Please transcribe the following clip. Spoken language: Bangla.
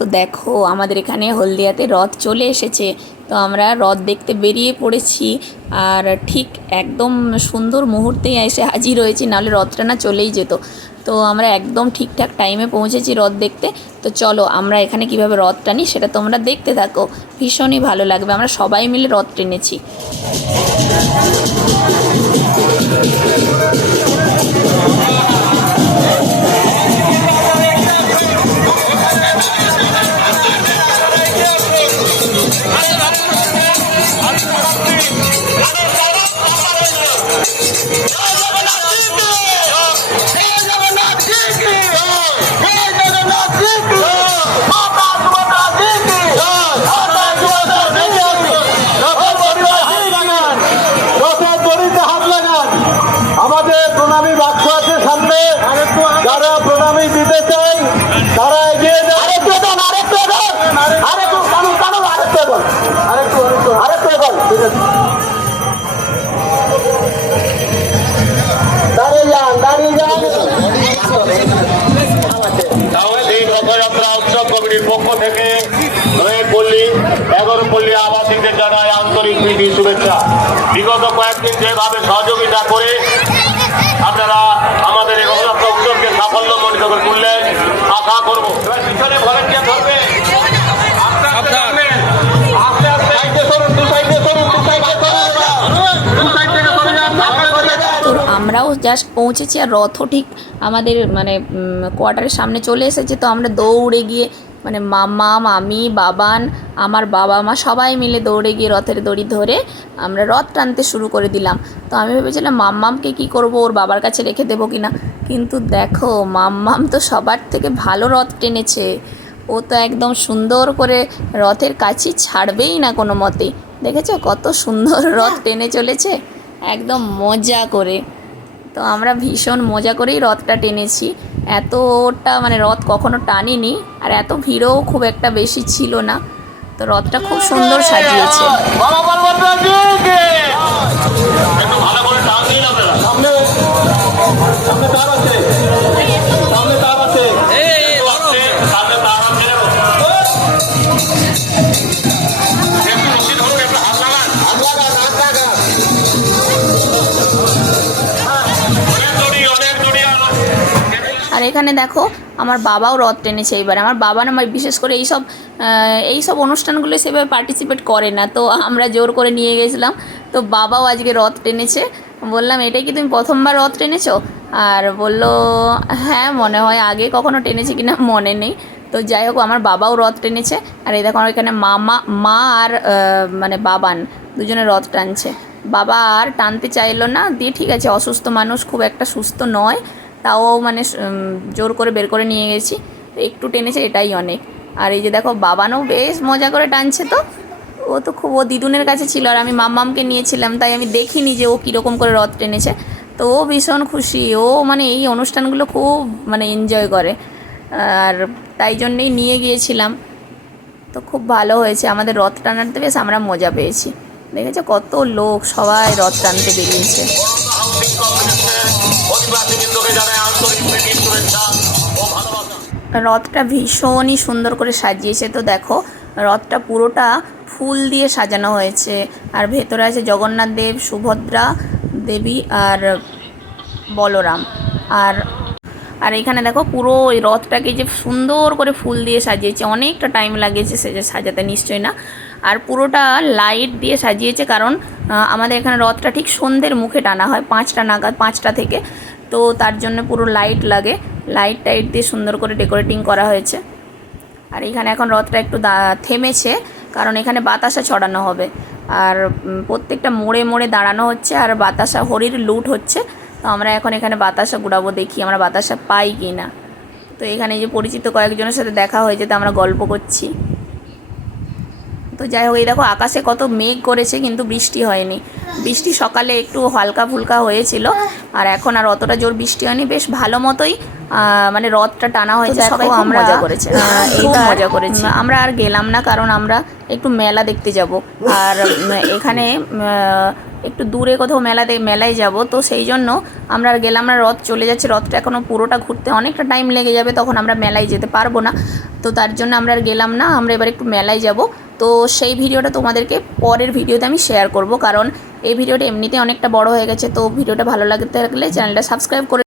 তো দেখো, আমাদের এখানে হলদিয়াতে রথ চলে এসেছে। তো আমরা রথ দেখতে বেরিয়ে পড়েছি আর ঠিক একদম সুন্দর মুহূর্তেই এসে হাজির হয়েছি, নাহলে রথটা না চলেই যেত। তো আমরা একদম ঠিকঠাক টাইমে পৌঁছেছি রথ দেখতে। তো চলো, আমরা এখানে কীভাবে রথ টানি সেটা তোমরা দেখতে থাকো। ভীষণই ভালো লাগবে, আমরা সবাই মিলে রথ টেনেছি। আমাদের প্রণামী বাক্স আছে সামনে। যারা প্রণামী দিতে চাই তারা এগিয়ে কানুন কানুন রথযাত্রা উৎসব পক্ষ থেকে নয় পল্লী এগারো পল্লী আবাসিকদের জানায় আন্তরিক প্রীতি শুভেচ্ছা। বিগত কয়েকদিন যেভাবে সহযোগিতা করে আপনারা আমাদের এই সাফল্য মণ্ডিত করে তুললেন আশা করব। পিছনে ভলেন্টিয়ার ধরবে। আমরাও জাস্ট পৌঁছেছি আর রথও ঠিক আমাদের মানে কোয়ার্টারের সামনে চলে এসেছে তো আমরা দৌড়ে গিয়ে মানে মামা, মামি, বাবান, আমার বাবা মা সবাই মিলে দৌড়ে গিয়ে রথের দড়ি ধরে আমরা রথ টানতে শুরু করে দিলাম। তো আমি ভেবেছিলাম মাম্মামকে কি করব, ওর বাবার কাছে রেখে দেবো কিনা? কিন্তু দেখো, মাম্মাম তো সবার থেকে ভালো রথ টেনেছে। ও তো একদম সুন্দর করে রথের কাছে ছাড়বেই না কোনো মতে। দেখেছ কত সুন্দর রথ টেনে চলেছে? একদম মজা করে। তো আমরা ভীষণ মজা করেই রথটা টেনেছি। এতটা মানে রথ কখনো টানিনি আর এত ভিড়ও খুব একটা বেশি ছিল না। তো রথটা খুব সুন্দর সাজিয়েছে। বাবা আর এখানে দেখো আমার বাবাও রথ টেনেছে এবার। আমার বাবা না বিশেষ করে এইসব এইসব অনুষ্ঠানগুলো সেভাবে পার্টিসিপেট করে না। তো আমরা জোর করে নিয়ে গেছিলাম। তো বাবাও আজকে রথ টেনেছে। বললাম, এটাই কি তুমি প্রথমবার রথ টেনেছো? আর বলল হ্যাঁ মনে হয় আগে কখনো টেনেছি কিনা মনে নেই। তো যাই হোক, আমার বাবাও রথ টেনেছে। আর এই দেখো, আমার এখানে মামা, মা আর মানে বাবান দুজনে রথ টানছে। বাবা আর টানতে চাইলো না। দিয়ে ঠিক আছে, অসুস্থ মানুষ, খুব একটা সুস্থ নয়। তাও মানে জোর করে বের করে নিয়ে গেছি। একটু টেনেছে, এটাই অনেক। আর এই যে দেখো, বাবানও বেশ মজা করে টানছে তো। ও তো খুব, ও দিদুনের কাছে ছিল আর আমি মাম্মামকে নিয়েছিলাম, তাই আমি দেখিনি যে ও কীরকম করে রথ টেনেছে। তো ও ভীষণ খুশি, ও মানে এই অনুষ্ঠানগুলো খুব মানে এনজয় করে। আর তাই জন্যেই নিয়ে গিয়েছিলাম। তো খুব ভালো হয়েছে, আমাদের রথ টানাতে বেশ আমরা মজা পেয়েছি। দেখেছ কত লোক সবাই রথ টানতে বেরিয়েছে। রথটা ভীষণই সুন্দর করে সাজিয়েছে। তো দেখো, রথটা পুরোটা ফুল দিয়ে সাজানো হয়েছে। আর ভেতরে আছে জগন্নাথ দেব, সুভদ্রা দেবী আর বলরাম। আর আর এখানে দেখো পুরো ওই রথটাকে যে সুন্দর করে ফুল দিয়ে সাজিয়েছে, অনেকটা টাইম লাগিয়েছে সেজে সাজাতে, নিশ্চয়ই না? আর পুরোটা লাইট দিয়ে সাজিয়েছে কারণ আমাদের এখানে রথটা ঠিক সন্ধ্যের মুখে টানা হয়, পাঁচটা নাগাদ, পাঁচটা থেকে। তো তার জন্য পুরো লাইট লাগে। লাইট টাইট দিয়ে সুন্দর করে ডেকোরেটিং করা হয়েছে। আর এখানে এখন রথটা একটু থেমেছে, কারণ এখানে বাতাসা ছড়ানো হবে। আর প্রত্যেকটা মোড়ে মোড়ে দাঁড়ানো হচ্ছে, আর বাতাসা, হরির লুট হচ্ছে। তো আমরা এখন এখানে বাতাসা গুড়াবো দেখি আমরা বাতাসা পাই কি না তো এখানে যে পরিচিত কয়েকজনের সাথে দেখা হয়েছে, তো আমরা গল্প করছি। তো যাই হোক এই দেখো আকাশে কত মেঘ করেছে কিন্তু বৃষ্টি হয়নি। বৃষ্টি সকালে একটু হালকা ফুলকা হয়েছিল আর এখন আর অতটা জোর বৃষ্টি হয়নি। বেশ ভালো মতোই মানে রথটা টানা হয়েছে। সবাই আমরা, মজা করেছে। এইবার, মজা করেছি। আমরা আর গেলাম না কারণ আমরা একটু মেলা দেখতে যাব। আর এখানে একটু দূরে কোথাও মেলাতে মেলায় যাব। তো সেই জন্য আমরা আর গেলাম না রথ চলে যাচ্ছে। রথটা এখনও পুরোটা ঘুরতে অনেকটা টাইম লেগে যাবে তখন আমরা মেলায় যেতে পারব না। তো তার জন্য আমরা আর গেলাম না আমরা এবার একটু মেলায় যাব। তো সেই ভিডিওটা তোমাদেরকে পরের ভিডিওতে আমি শেয়ার করব, কারণ এই ভিডিওটা এমনিতে অনেকটা বড় হয়ে গেছে, তো ভিডিওটা ভালো লাগতে থাকলে চ্যানেলটা সাবস্ক্রাইব করে